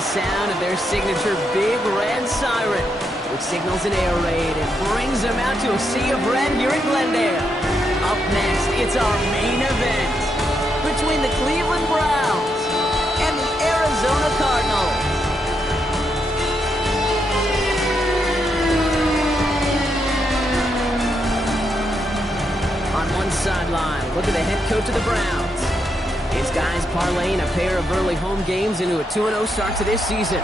the sound of their signature Big Red Siren, which signals an air raid and brings them out to a sea of red here in Glendale. Up next, it's our main event between the Cleveland Browns and the Arizona Cardinals. On one sideline, look at the head coach of the Browns. His guys parlaying a pair of early home games into a 2-0 start to this season.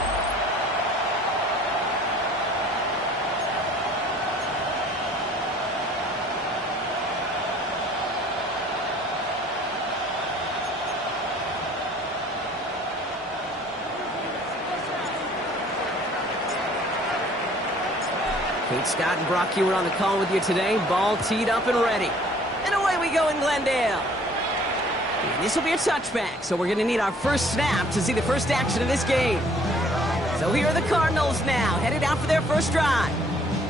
Kate Scott and Brock Hewitt on the call with you today. Ball teed up and ready. And away we go in Glendale. And this will be a touchback, so we're going to need our first snap to see the first action of this game. So here are the Cardinals now, headed out for their first drive.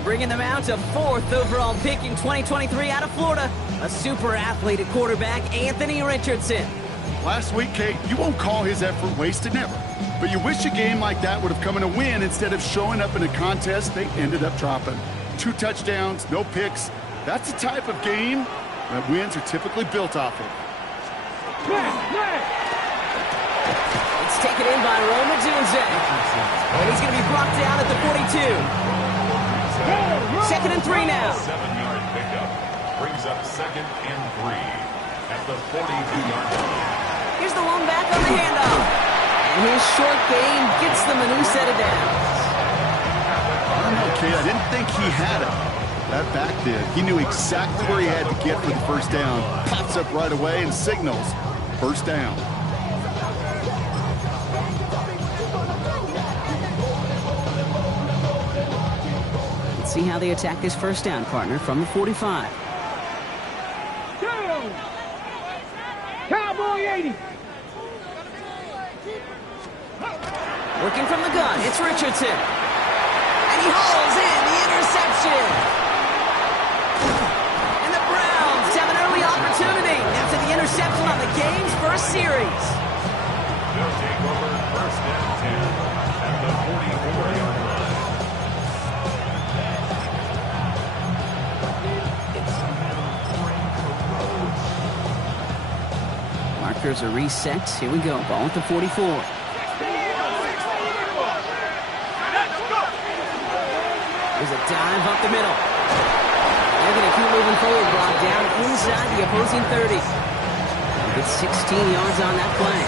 Bringing them out to 4th overall pick in 2023 out of Florida, a super athlete at quarterback, Anthony Richardson. Last week, Kate, you won't call his effort wasted, never. But you wish a game like that would have come in a win instead of showing up in a contest they ended up dropping. 2 touchdowns, no picks. That's the type of game that wins are typically built off of. It's taken in by Rome Odunze. And he's going to be brought down at the 42. 2nd and 3 now. 7-yard pickup brings up 2nd and 3 at the 42-yard line. Here's the one back on the handoff. And his short game gets them a new set of downs. I don't know, Kate. I didn't think he had it. That back did. He knew exactly where he had to get for the first down. Pops up right away and signals first down. Let's see how they attack this first down, partner, from the 45. Cowboy 80. Working from the gun, it's Richardson. And he hauls in the interception. And the Browns have an early opportunity after the interception on the game's first series. They'll take over 1st and 10 at the 44-yard line. Markers are reset. Here we go. Ball at the 44. There's a dive up the middle. They're going to keep moving forward, Brock, down inside the opposing 30. They get 16 yards on that play.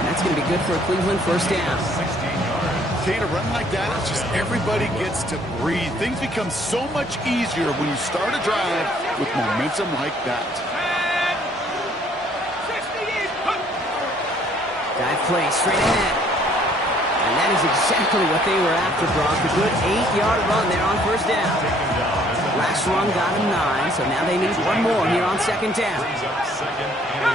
And that's going to be good for a Cleveland first down. 16 yards. Kate, a run like that, it's just everybody gets to breathe. Things become so much easier when you start a drive with momentum like that. Dive play straight ahead. And that is exactly what they were after, Brock. A good 8-yard run there on first down. Last run got him 9, so now they need one more here on 2nd down. Brings up 2nd and 1.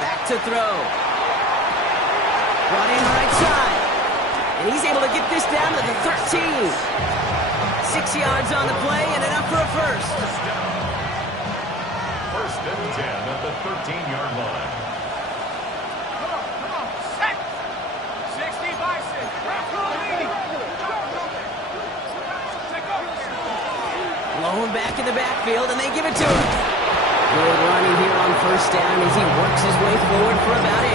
Back to throw. Running right side. And he's able to get this down to the 13. 6 yards on the play and enough for a first. 1st and 10 at the 13-yard line. Come on, set. 60 by 6. Blowing back in the backfield, and they give it to him. Good running here on first down as he works his way forward for about 8.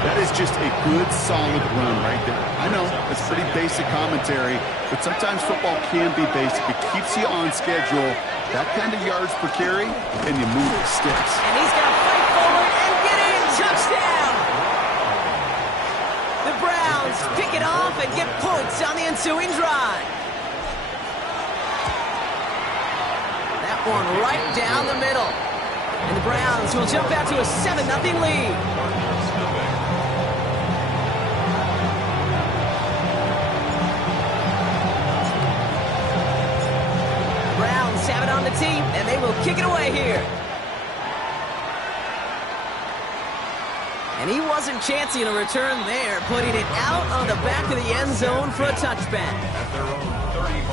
That is just a good, solid run right there. I know, it's pretty basic commentary, but sometimes football can be basic. It keeps you on schedule. That kind of yards per carry, and you move the sticks. And he's going to fight forward and get in. Touchdown! The Browns pick it off and get points on the ensuing drive. That one right down the middle. And the Browns will jump out to a 7-0 lead. Browns have it on the tee, and they will kick it away here. And he wasn't chancing a return there, putting it out on the back of the end zone for a touchback.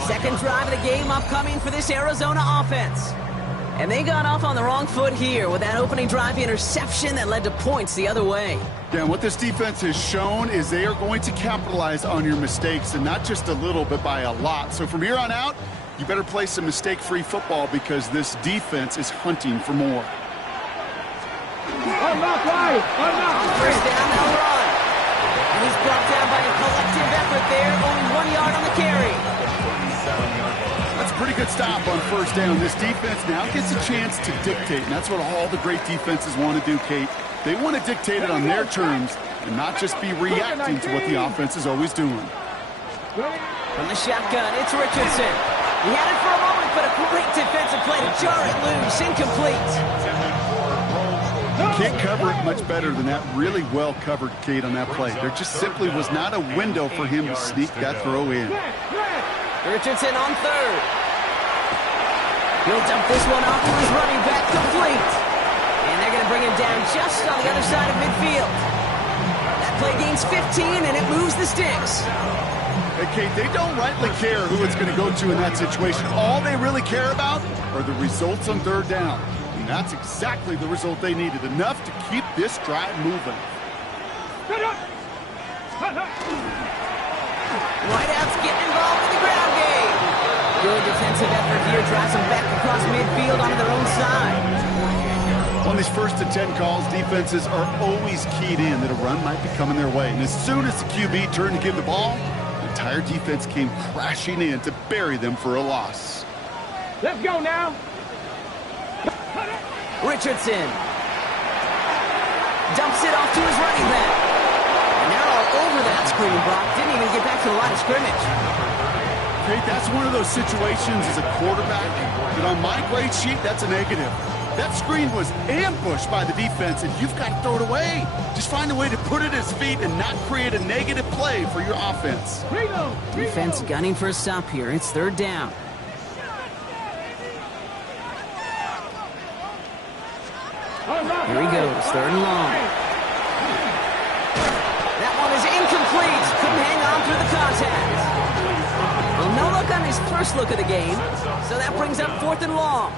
Second drive of the game upcoming for this Arizona offense. And they got off on the wrong foot here with that opening drive interception that led to points the other way. Yeah, and what this defense has shown is they are going to capitalize on your mistakes, and not just a little, but by a lot. So from here on out, you better play some mistake-free football because this defense is hunting for more. First down, they'll run. And he's brought down by a collective effort there, only 1 yard on the carry. That's a pretty good stop on first down. This defense now gets a chance to dictate, and that's what all the great defenses want to do, Kate. They want to dictate it on their terms and not just be reacting to what the offense is always doing. From the shotgun, it's Richardson. He had it for a moment, but a great defensive play to jar it loose. Incomplete. You can't cover it much better than that. Really well covered, Kate, on that play. There just simply was not a window for him to sneak that throw in. Richardson on third. He'll dump this one off to his running back, complete. And they're going to bring him down just on the other side of midfield. That play gains 15, and it moves the sticks. Hey, Kate, they don't rightly care who it's going to go to in that situation. All they really care about are the results on third down. And that's exactly the result they needed, enough to keep this drive moving. Wideouts getting involved in the ground game. Good defensive effort here drives them back across midfield onto their own side. On these 1st and 10 calls, defenses are always keyed in that a run might be coming their way. And as soon as the QB turned to give the ball, the entire defense came crashing in to bury them for a loss. Let's go now. Richardson dumps it off to his running back. And they're all over that screen, Brock. Didn't even get back to the line of scrimmage. Kate, that's one of those situations as a quarterback that on my grade sheet, that's a negative. That screen was ambushed by the defense, and you've got to throw it away. Just find a way to put it at his feet and not create a negative play for your offense. Defense gunning for a stop here. It's third down. Here he goes, third and long. That one is incomplete. Couldn't hang on through the contact. Well, no look on his first look of the game, so that brings up 4th and long.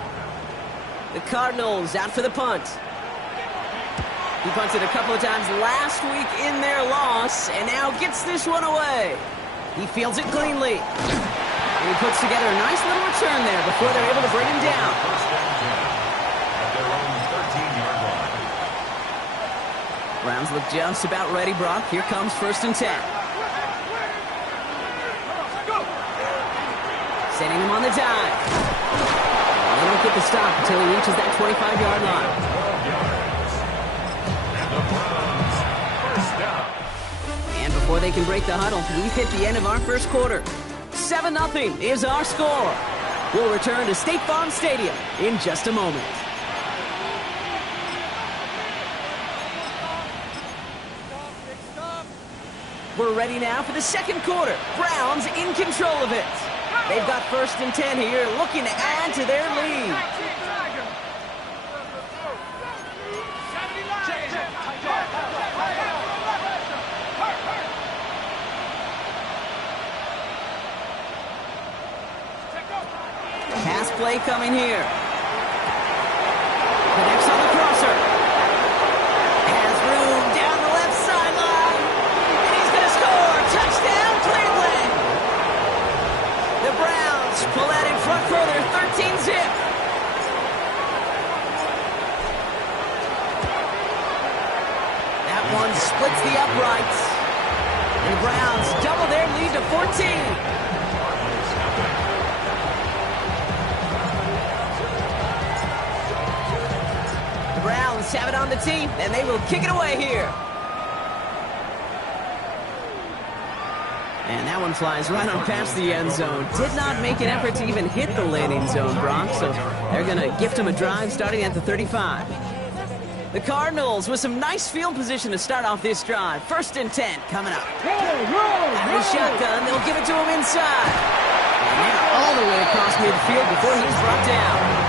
The Cardinals out for the punt. He punted a couple of times last week in their loss, and now gets this one away. He fields it cleanly. And he puts together a nice little return there before they're able to bring him down. Browns look just about ready, Brock. Here comes 1st and 10. Sending him on the dive. They don't get the stop until he reaches that 25-yard line. And before they can break the huddle, we've hit the end of our first quarter. 7-0 is our score. We'll return to State Farm Stadium in just a moment. We're ready now for the second quarter. Browns in control of it. They've got 1st and 10 here, looking to add to their lead. Pass play coming here. Connects on the crosser. Has room down the left sideline. And he's going to score. Touchdown, Cleveland. The Browns pull that in front further, 13-zip. That one splits the uprights. And the Browns double their lead to 14. The Browns have it on the tee, and they will kick it away here. And that one flies right on past the end zone. Did not make an effort to even hit the landing zone, Brock, so they're going to gift him a drive starting at the 35. The Cardinals with some nice field position to start off this drive. 1st and 10 coming up. Out of his shotgun, they'll give it to him inside. And now all the way across midfield before he's brought down.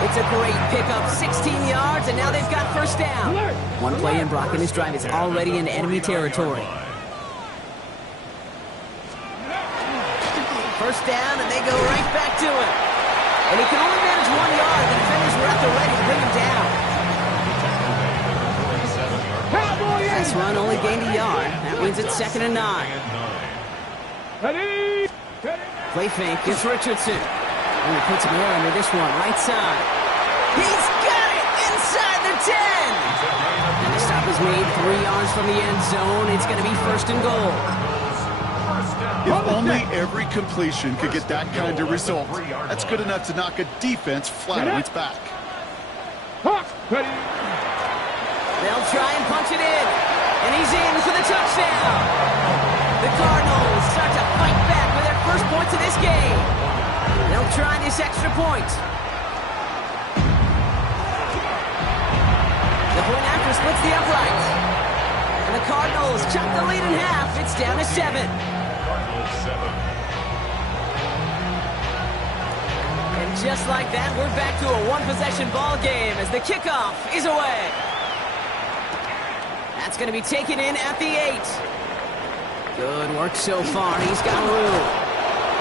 It's a great pickup, 16 yards, and now they've got 1st down. One play in, Brock, and this drive is already in enemy territory. 1st down, and they go right back to it. And he can only manage 1 yard. The defenders were at the ready to bring him down. This run only gained a yard. That wins it 2nd and 9. Ready? Play fake. It's Richardson. And he puts him there under this one. Right side. He's got it inside the 10. And the stop is made 3 yards from the end zone. It's going to be 1st and goal. If only every completion could get that kind of result. That's good enough to knock a defense flat on its back. Ready? They'll try and punch it in. And he's in for the touchdown. The Cardinals start to fight back with their first points of this game. They'll try this extra point. The point after splits the uprights. And the Cardinals chop the lead in half. It's down to 7. And just like that, we're back to a one-possession ball game as the kickoff is away. That's going to be taken in at the 8. Good work so far. He's got room.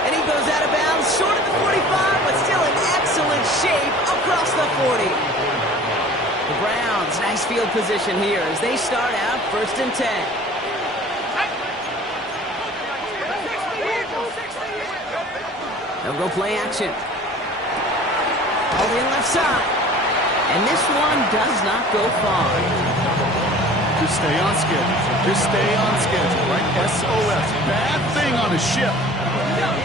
And he goes out of bounds short of the 45, but still in excellent shape across the 40. The Browns, nice field position here as they start out 1st and 10. They'll go play action. All in left side. And this one does not go far. Just stay on schedule. Just stay on schedule, right? SOS. Bad thing on a ship.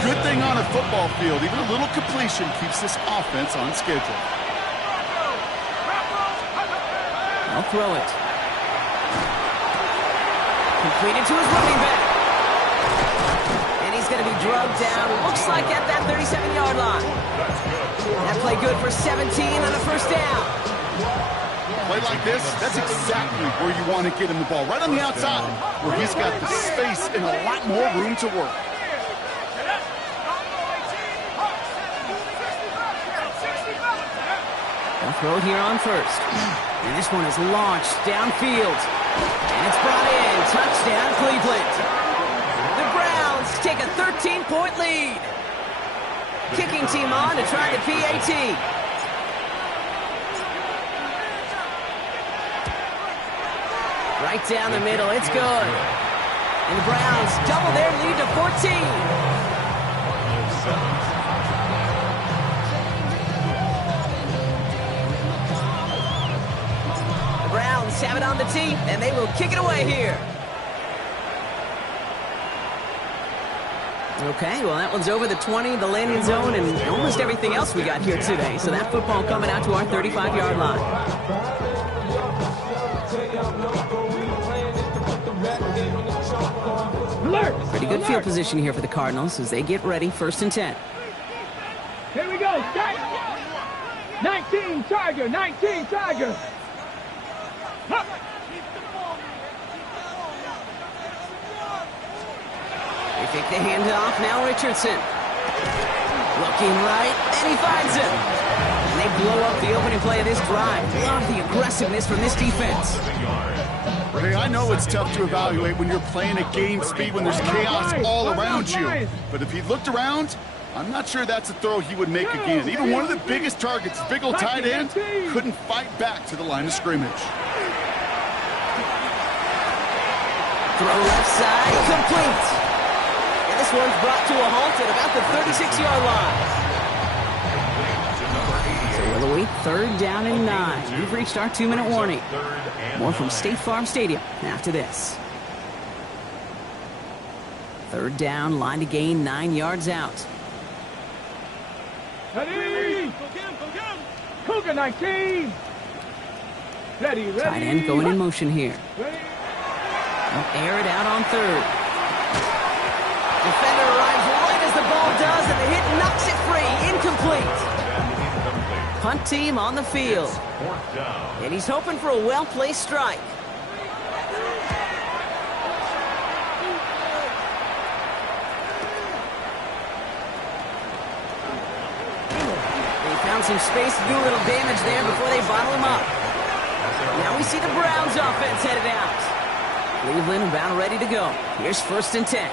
Good thing on a football field. Even a little completion keeps this offense on schedule. I'll throw it. Completed to his running back. And he's going to be drugged down. Looks like at that 37-yard line. That play good for 17 on a 1st down. Play like this, that's exactly where you want to get him the ball. Right on the outside, where he's got the space and a lot more room to work. They'll throw it here on 1st. And this one is launched downfield. And it's brought in. Touchdown, Cleveland. The Browns take a 13-point lead. Kicking team on to try the PAT. Right down the middle, it's good. And the Browns double their lead to 14. The Browns have it on the tee, and they will kick it away here. Okay, well, that one's over the 20, the landing zone, and almost everything else we got here today. So that football coming out to our 35-yard line. Pretty good field position here for the Cardinals as they get ready, 1st and 10. Here we go. Start. 19 Tiger. 19 Tiger. Huh. They take the handoff. Now Richardson. Looking right, and he finds him. And they blow up the opening play of this drive. Love the aggressiveness from this defense. Hey, I know it's tough to evaluate when you're playing at game speed when there's chaos all around you. But if he looked around, I'm not sure that's a throw he would make again. Even one of the biggest targets, big old tight end, couldn't fight back to the line of scrimmage. Throw left side, complete. And this one's brought to a halt at about the 36-yard line. So we'll await 3rd down and 9. We've reached our 2-minute warning. More from State Farm Stadium after this. 3rd down, line to gain, 9 yards out. Ready? Cougar 19. Ready. Tight end going in motion here. Ready. They'll air it out on 3rd. Defender arrives right as the ball does, and the hit knocks it free. Incomplete. Punt team on the field. And he's hoping for a well-placed strike. They found some space to do a little damage there before they bottle him up. Now we see the Browns offense headed out. Cleveland about ready to go. Here's 1st and 10.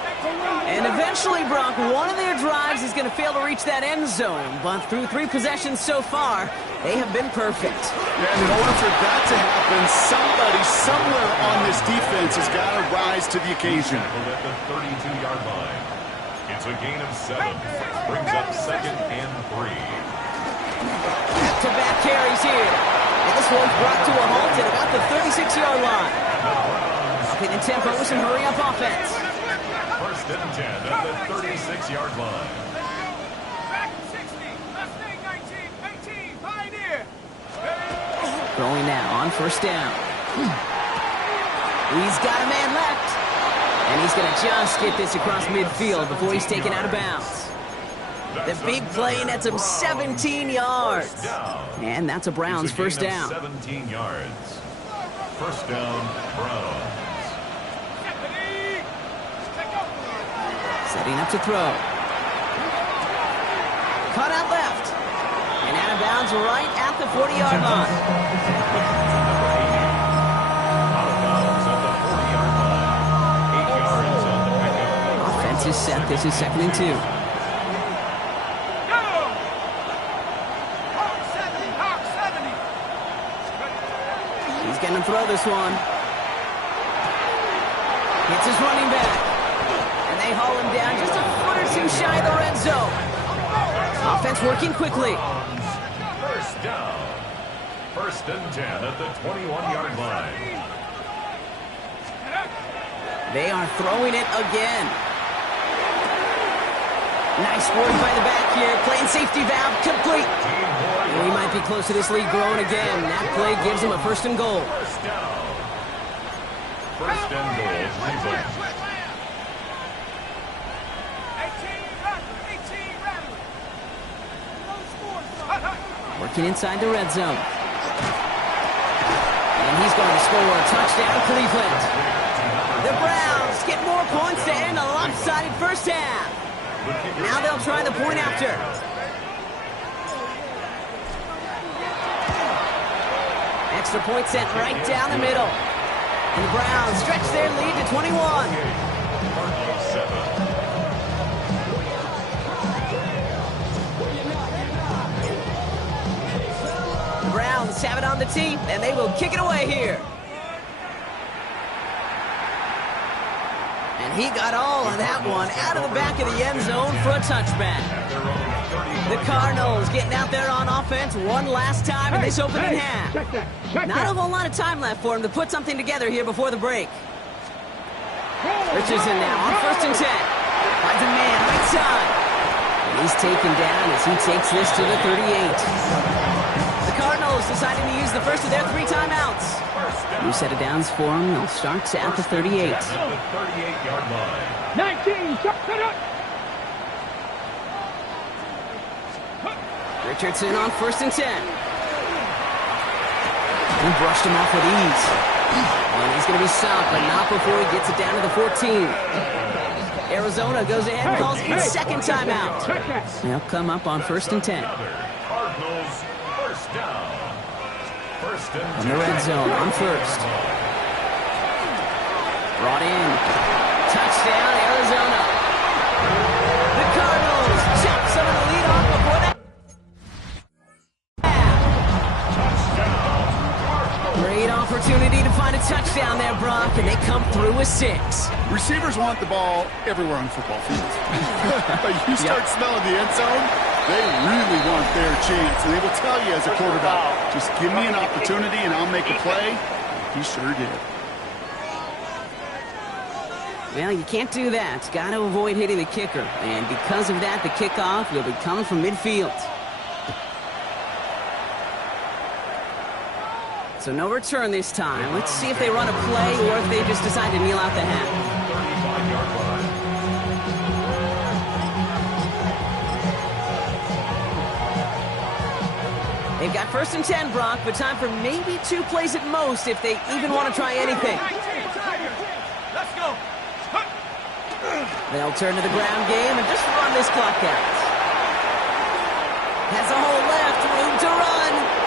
And eventually, Brock, one of their drives is going to fail to reach that end zone. But through 3 possessions so far, they have been perfect. And in order for that to happen, somebody somewhere on this defense has got to rise to the occasion. At the 32-yard line. It's a gain of 7. Brings up 2nd and 3. Back-to-back carries here. And this one's brought to a halt at about the 36-yard line. Okay, the tempo with some hurry-up offense. 1st and 10 at the 36-yard line. Back 60. Mustang 19. 18. Pioneer. Throwing now on 1st down. He's got a man left. And he's going to just get this across midfield before he's taken out of bounds. The big play nets him 17 yards. And that's a Browns 1st down. 17 yards. 1st down, Browns. Setting up to throw. Cut out left. And out of bounds right at the 40-yard line. Out of bounds at the 40-yard line. 8 yards on the pickup. Offense is set. This is 2nd and 2. He's going to throw this one. Hits his running back. And they haul him down just a foot or 2 shy of the red zone. Offense working quickly. 1st down. 1st and 10 at the 21-yard line. They are throwing it again. Nice work by the back here. Playing safety valve complete. And we might be close to this lead growing again. That play gives him a 1st and goal. 1st down. 1st and goal, Cleveland. 18 Working inside the red zone. And he's going to score a touchdown, Cleveland. The Browns get more points to end a lopsided 1st half. Now they'll try the point after. Extra point sent right down the middle. And the Browns stretch their lead to 21. Cardinals 7. The Browns have it on the tee, and they will kick it away here. And he got all of that one out of the back of the end zone for a touchback. The Cardinals getting out there on offense one last time in this opening half. Not a whole lot of time left for him to put something together here before the break. Richardson now on 1st and 10. Finds a man right side. And he's taken down as he takes this to the 38. The Cardinals deciding to use the first of their 3 timeouts. New set of downs for them. They'll start at the 38. At the 38-yard line. 19. Cut up. Richardson on 1st and 10. He brushed him off with ease. And he's going to be stopped, but not before he gets it down to the 14. Arizona goes ahead and calls its 2nd timeout. They'll come up on 1st and 10. Cardinals 1st down. 1st and 10. In the red zone on 1st. Brought in. Touchdown, Arizona. The Cardinals chop some of the lead off before that. Great opportunity to find a touchdown there, Brock, and they come through with 6. Receivers want the ball everywhere on the football field. But you start smelling the end zone, they really want their chance. And they will tell you as a quarterback, just give me an opportunity and I'll make a play. He sure did. Well, you can't do that. Got to avoid hitting the kicker. And because of that, the kickoff will be coming from midfield. So no return this time. Let's see if they run a play or if they just decide to kneel out the half. 35-yard line. They've got 1st and 10, Brock, but time for maybe 2 plays at most if they even want to try anything. Let's go. They'll turn to the ground game and just run this clock out. Has a hole left, room to run.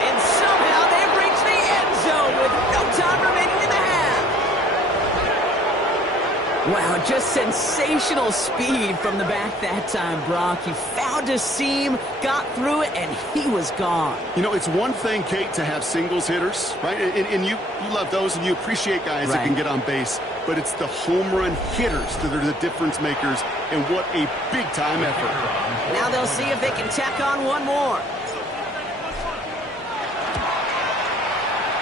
And somehow they've reached the end zone with no time remaining in the half. Wow, just sensational speed from the back that time, Brock. He found a seam, got through it, and he was gone. You know, it's one thing, Kate, to have singles hitters, right? And you love those, and you appreciate guys that can get on base. But it's the home run hitters that are the difference makers, and what a big-time effort. Now they'll see if they can tack on one more.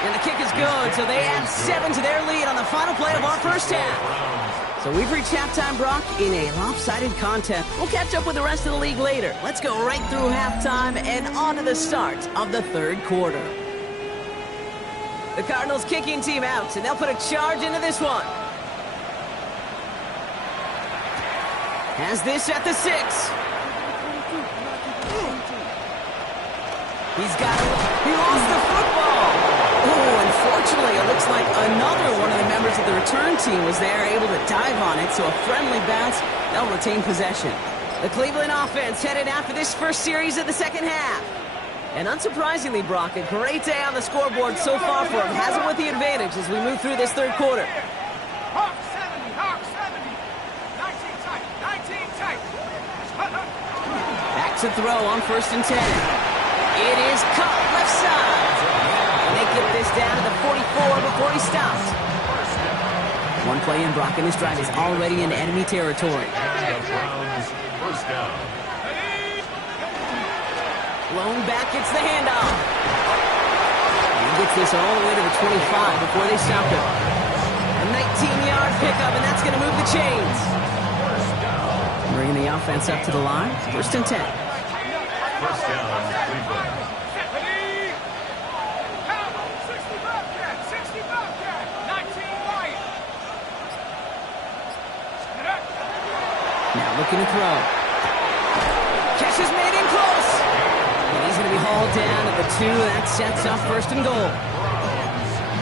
And the kick is good, so they add 7 to their lead on the final play of our first half. So we've reached halftime, Brock, in a lopsided contest. We'll catch up with the rest of the league later. Let's go right through halftime and on to the start of the third quarter. The Cardinals kicking team out, and they'll put a charge into this one. Has this at the 6. He lost the football. Oh, unfortunately, it looks like another one of the members of the return team was there, able to dive on it, so a friendly bounce. They'll retain possession. The Cleveland offense headed after this first series of the second half. And unsurprisingly, Brock, a great day on the scoreboard so far for him. Has it with the advantage as we move through this third quarter. Hawk 70, Hawk 70. 19 tight, 19 tight. Back to throw on 1st and 10. It is caught left side. And they get this down to the 44 before he stops. One play in, Brock, and this drive is already in enemy territory. And the Browns first down. Blown back, gets the handoff. And he gets this all the way to the 25 before they stop him. A 19-yard pickup, and that's going to move the chains. Bringing the offense up to the line. 1st and 10. First down, Cleveland. 60 Bobcat, 60 Bobcat. 19 wide. Now looking to throw. Catch is made in close. And he's going to be hauled down at the 2. That sets up 1st and goal.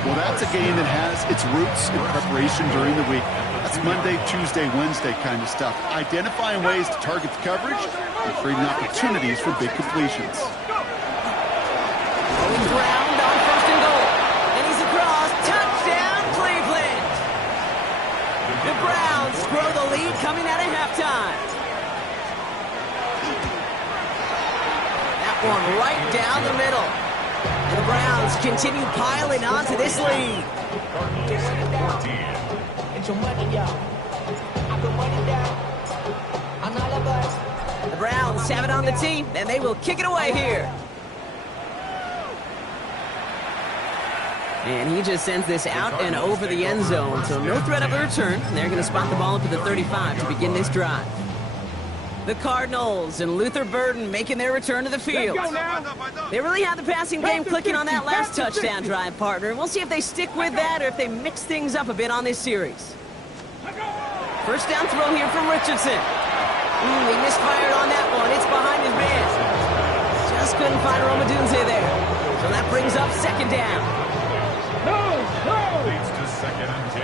Well, that's a game that has its roots in preparation during the week. That's Monday, Tuesday, Wednesday kind of stuff. Identifying ways to target the coverage and creating opportunities for big completions. Going ground on 1st and goal. And he's across. Touchdown, Cleveland. The Browns grow the lead coming out of halftime. That one right down the middle. And the Browns continue piling on to this lead. Cardinals 14. The Browns have it on the tee, and they will kick it away here. And he just sends this out and over the end zone, so no threat of a return. They're going to spot the ball up at the 35 to begin this drive. The Cardinals and Luther Burden making their return to the field. They really had the passing game clicking on that last touchdown drive, partner. And we'll see if they stick with that or if they mix things up a bit on this series. First down throw here from Richardson. He misfired on that one. It's behind his man. Just couldn't find Romadunze there. So that brings up 2nd down. Leads to 2nd and 10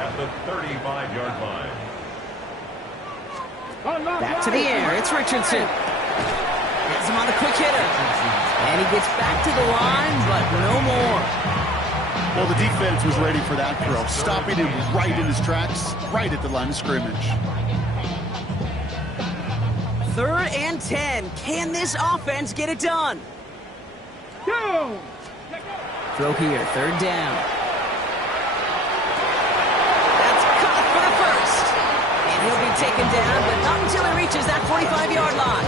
at the 35-yard line. Back to the air. It's Richardson. Gets him on the quick hitter. And he gets back to the line, but no more. Well, the defense was ready for that throw, stopping him right in his tracks, right at the line of scrimmage. 3rd and 10. Can this offense get it done? Throw here. 3rd down. That's caught for the 1st. And he'll be taken down, but not until he reaches that 45-yard line.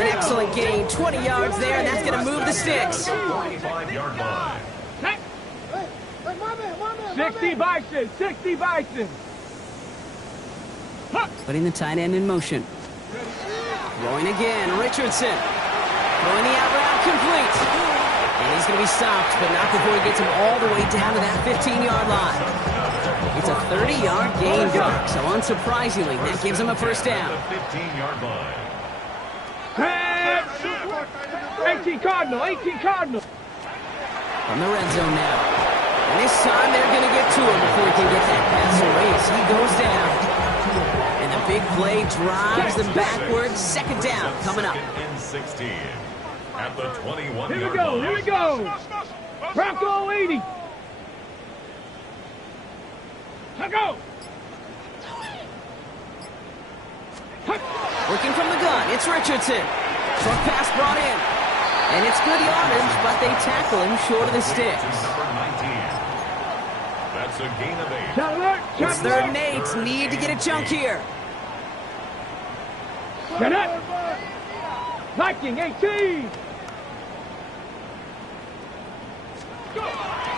An excellent gain. 20 yards there, and that's going to move the sticks. 45-yard line. 60 Bison, 60 Bison. Putting the tight end in motion. Throwing again, Richardson. Throwing the out route complete. And he's going to be stopped, but not before he gets him all the way down to that 15-yard line. It's a 30-yard gain, Brock, so unsurprisingly, that gives him a 1st down. The 15-yard line. 18 Cardinal, 18 Cardinal. From the red zone now. And this time they're going to get to him before he can get that pass away as he goes down. And the big play drives them backwards. 2nd down coming up. 2nd and 16 at the 21-yard line. Here we go, here we go. Bronco 80. Let's go. Working from the gun, it's Richardson. Short pass brought in. And it's good yardage, but they tackle him short of the sticks. Number 19. That's a gain of 8. It's 3rd and 8. Need to get a chunk here. Get it! Viking 18!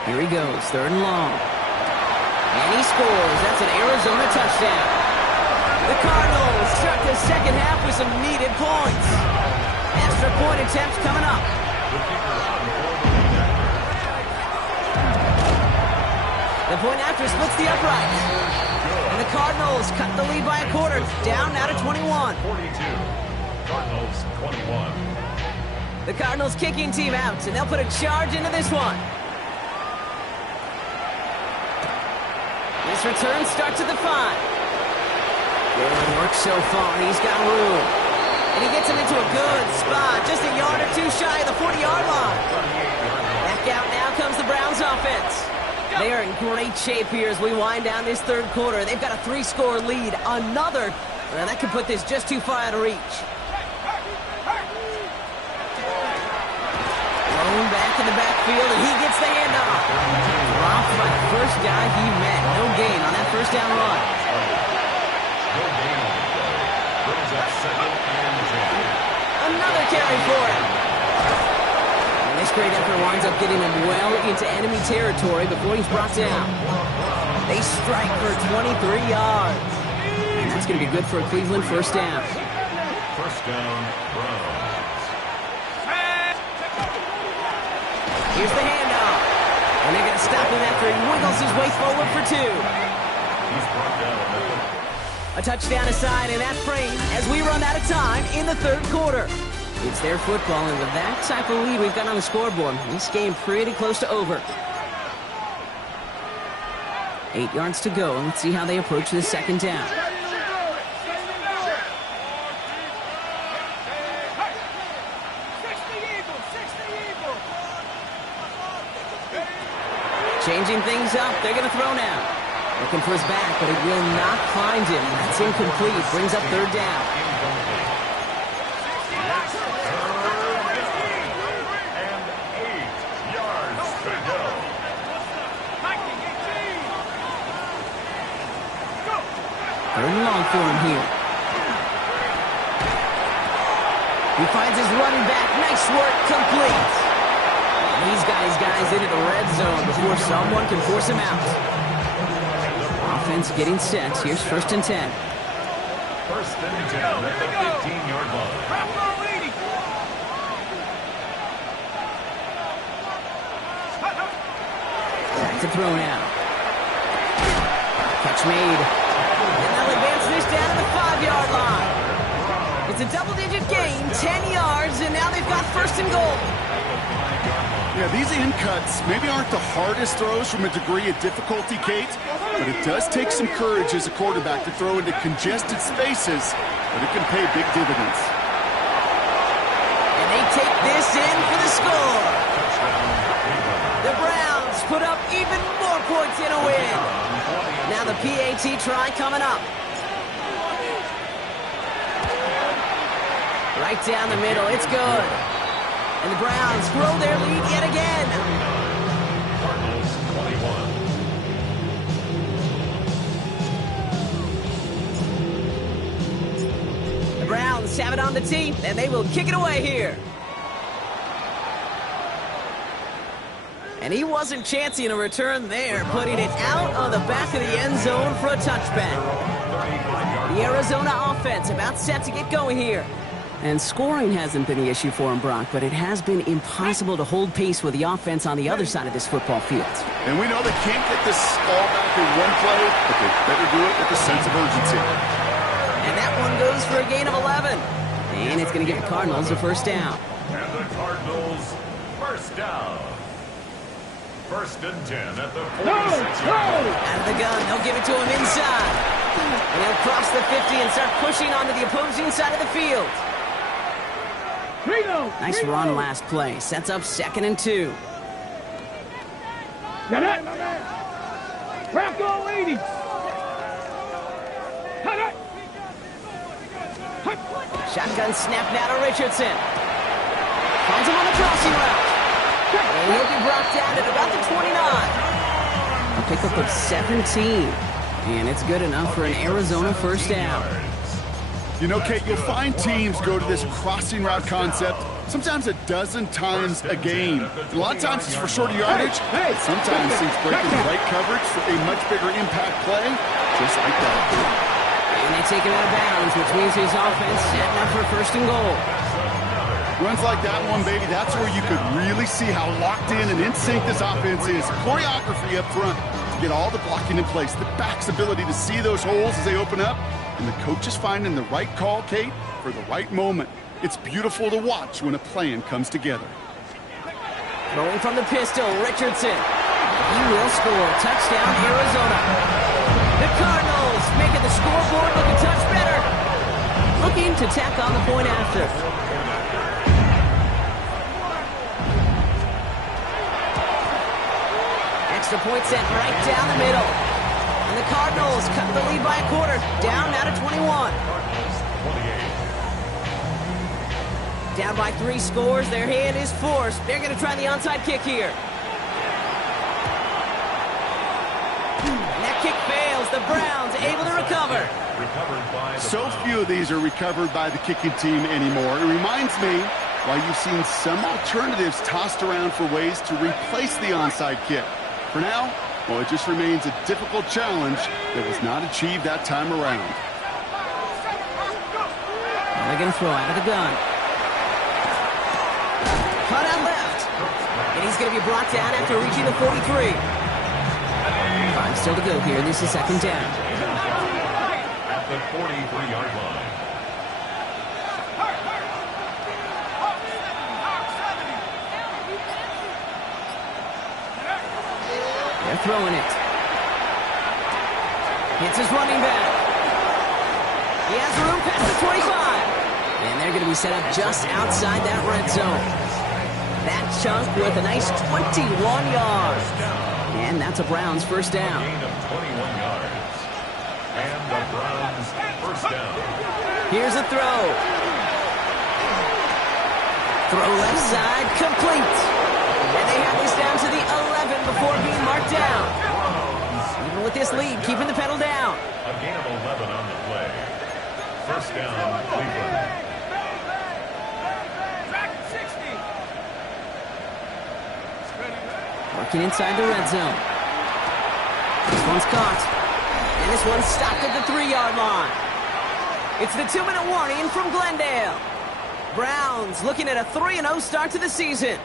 Here he goes, 3rd and long. And he scores. That's an Arizona touchdown. The Cardinals start the second half with some needed points. Extra point attempt coming up. The point after splits the uprights. And the Cardinals cut the lead by a quarter. Down now to 21. 42. Cardinals 21. The Cardinals kicking team out, and they'll put a charge into this one. This return starts at the 5. Good work so far. He's got room. And he gets him into a good spot. Just a yard or two shy of the 40-yard line. Back out now comes the Browns offense. They are in great shape here as we wind down this 3rd quarter. They've got a 3-score lead. Another, that could put this just too far out of reach. Thrown back in the backfield, and he gets the handoff. Dropped by the first guy he met. No gain on that first down run. No gain on the play. Brings up 2nd and 10. Another carry for him. And this great effort winds up getting him well into enemy territory before he's brought down. They strike for 23 yards. And that's going to be good for a Cleveland first down. First down, Browns. Here's the handoff. And they're going to stop him after he wiggles his way forward for 2. He's brought down. A touchdown aside, and that frame as we run out of time in the 3rd quarter. It's their football, and with that type of lead we've got on the scoreboard, this game pretty close to over. 8 yards to go. Let's see how they approach the 2nd down. Changing things up, they're going to throw now. Looking for his back, but it will not find him. That's incomplete. Brings up 3rd down. And 8 yards to go. 3rd and long for him here. He finds his running back. Nice work, complete. And he's got his guys into the red zone before someone can force him out. Offense getting set. Here's 1st and 10. 1st and 10 at the 15-yard line. Back to throw now. Catch made. And they'll advance this down to the 5-yard line. It's a double-digit gain, 10 yards, and now they've got 1st and goal. Yeah, these in cuts maybe aren't the hardest throws from a degree of difficulty, Kate, but it does take some courage as a quarterback to throw into congested spaces, but it can pay big dividends. And they take this in for the score. The Browns put up even more points in a win. Now the PAT try coming up. Right down the middle, it's good. And the Browns grow their lead yet again. Cardinals 21. The Browns have it on the tee, and they will kick it away here. And he wasn't chancing a return there, putting it out on the back of the end zone for a touchback. The Arizona offense about set to get going here. And scoring hasn't been the issue for him, Brock, but it has been impossible to hold pace with the offense on the other side of this football field. And we know they can't get this all back in one play, but they better do it with a sense of urgency. And that one goes for a gain of 11. And it's going to give the Cardinals a 1st down. And the Cardinals first down. 1st and 10 at the 46-yard line. Out of the gun, they'll give it to him inside. And he'll cross the 50 and start pushing onto the opposing side of the field. Nice run last play. Sets up 2nd and 2. Get it! Crack all 80! Cut it! Shotgun snap now to Richardson. Finds him on the crossing route. And he'll be brought down at about the 29. A pickup of 17. And it's good enough for an Arizona first down. You know, Kate, you'll find teams go to this crossing route concept sometimes a dozen times a game. And a lot of times it's for shorter yardage. Sometimes teams break in the right coverage for a much bigger impact play, just like that. And they take it out of bounds, which means his offense setting up for first and goal. Runs like that one, baby, that's where you could really see how locked in and in sync this offense is. Choreography up front to get all the blocking in place. The back's ability to see those holes as they open up. And the coach is finding the right call, Kate, for the right moment. It's beautiful to watch when a plan comes together. Throwing from the pistol, Richardson. He will score. Touchdown, Arizona. The Cardinals making the scoreboard look a touch better. Looking to tack on the point after. Extra point sent right down the middle. And the Cardinals cut the lead by a quarter. Down now to 21. Down by 3 scores. Their hand is forced. They're going to try the onside kick here. And that kick fails. The Browns able to recover. So few of these are recovered by the kicking team anymore. It reminds me why you've seen some alternatives tossed around for ways to replace the onside kick. For now, well, it just remains a difficult challenge that was not achieved that time around. They're going to throw out of the gun. Cut out left. And he's going to be brought down after reaching the 43. 5 still to go here. This is second down. At the 43-yard line. They're throwing it. Hits his running back. He has room past the 25. And they're going to be set up just outside that red zone. That chunk with a nice 21 yards. And that's a Browns first down. Gain of 21 yards. And the Browns first down. Here's a throw. Throw left side, complete. And they have this down to the 11 before being marked down. Even with this lead, keeping the pedal down. A gain of 11 on the play. First down, Cleveland. Working inside the red zone. This one's caught. And this one's stopped at the 3-yard line. It's the 2-minute warning from Glendale. Browns looking at a 3-0 start to the season.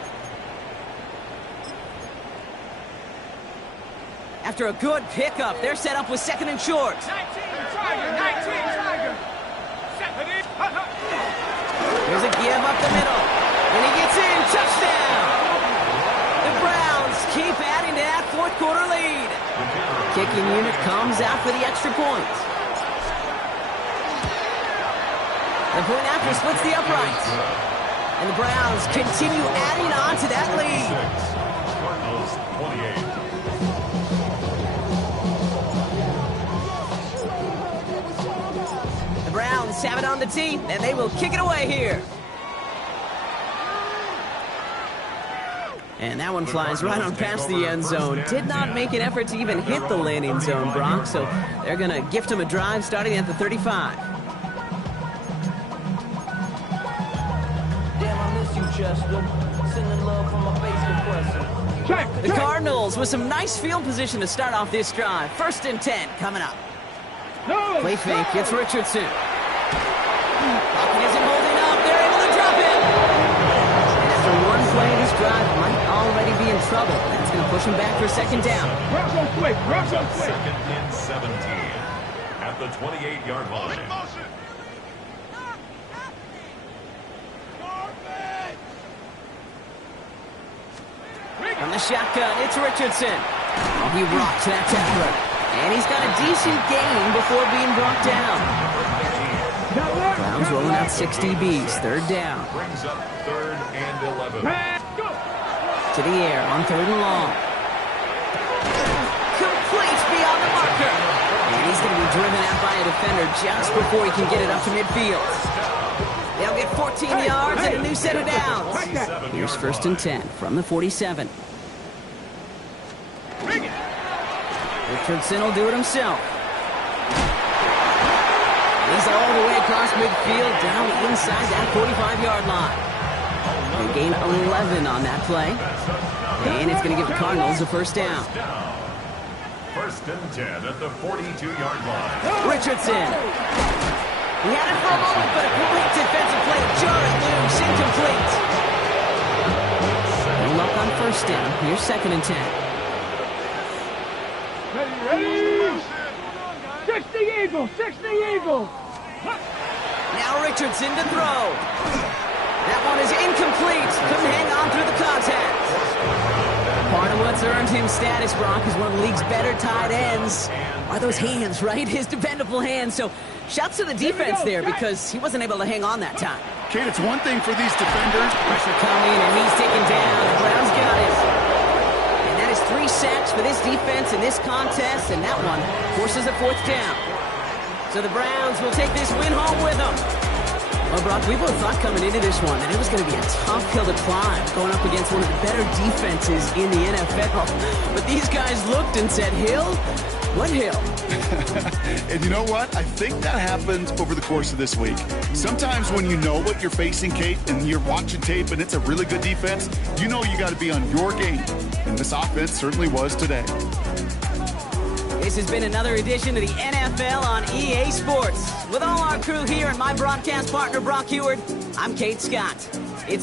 After a good pickup, they're set up with second and short. 19 Tiger. There's a give up the middle. And he gets in. Touchdown. The Browns keep adding to that fourth quarter lead. Kicking unit comes out for the extra point. The point after splits the uprights. And the Browns continue adding on to that lead. Cardinals 28. The Browns have it on the tee, and they will kick it away here. And that one flies right on past the end zone. Did not make an effort to even hit the landing zone, Brock, so they're going to gift him a drive starting at the 35. Damn, I miss you, Chester. Sending love from a face compressor. The Cardinals with some nice field position to start off this drive. First and 10 coming up. Play fake, it's Richardson. Pocket isn't holding up, they're able to drop it. And after one play, this drive might already be in trouble. That's going to push him back for second down. Second and 17. At the 28-yard line. From the shotgun, it's Richardson. Oh, he rocks that tackler. And he's got a decent gain before being brought down. Browns rolling out 6 DBs. Third down. Brings up third and 11. To the air on third and long. Complete beyond the marker. And he's going to be driven out by a defender just before he can get it up to midfield. They'll get 14 yards and a new set of downs. Here's 1st and 10 from the 47. Richardson will do it himself. He's all the way across midfield, down inside that 45-yard line. They gain 11 on that play. And it's going to give the Cardinals a 1st down. 1st and 10 at the 42-yard line. Richardson. He had it for a moment, but a great defensive play. Jar it loose, incomplete. No luck on 1st down. Here's 2nd and 10. Ready? 60 Eagles, 60 Eagles. Now Richardson to throw. That one is incomplete. Couldn't hang on through the contact. Part of what's earned him status, Brock, is one of the league's better tight ends. Are those hands, right? His dependable hands. So shouts to the defense there because he wasn't able to hang on that time. Kate, it's one thing for these defenders. Pressure coming, and he's taken down. The Browns got it. And that is 3 sacks for this defense in this contest, and that one forces a 4th down. So the Browns will take this win home with them. Well, Brock, we both thought coming into this one that it was going to be a tough hill to climb, going up against one of the better defenses in the NFL. But these guys looked and said, Hill? What hill? And you know what? I think that happens over the course of this week. Sometimes when you know what you're facing, Kate, and you're watching tape and it's a really good defense, you know you got to be on your game. And this offense certainly was today. This has been another edition of the NFL on EA Sports. With all our crew here and my broadcast partner, Brock Huard, I'm Kate Scott.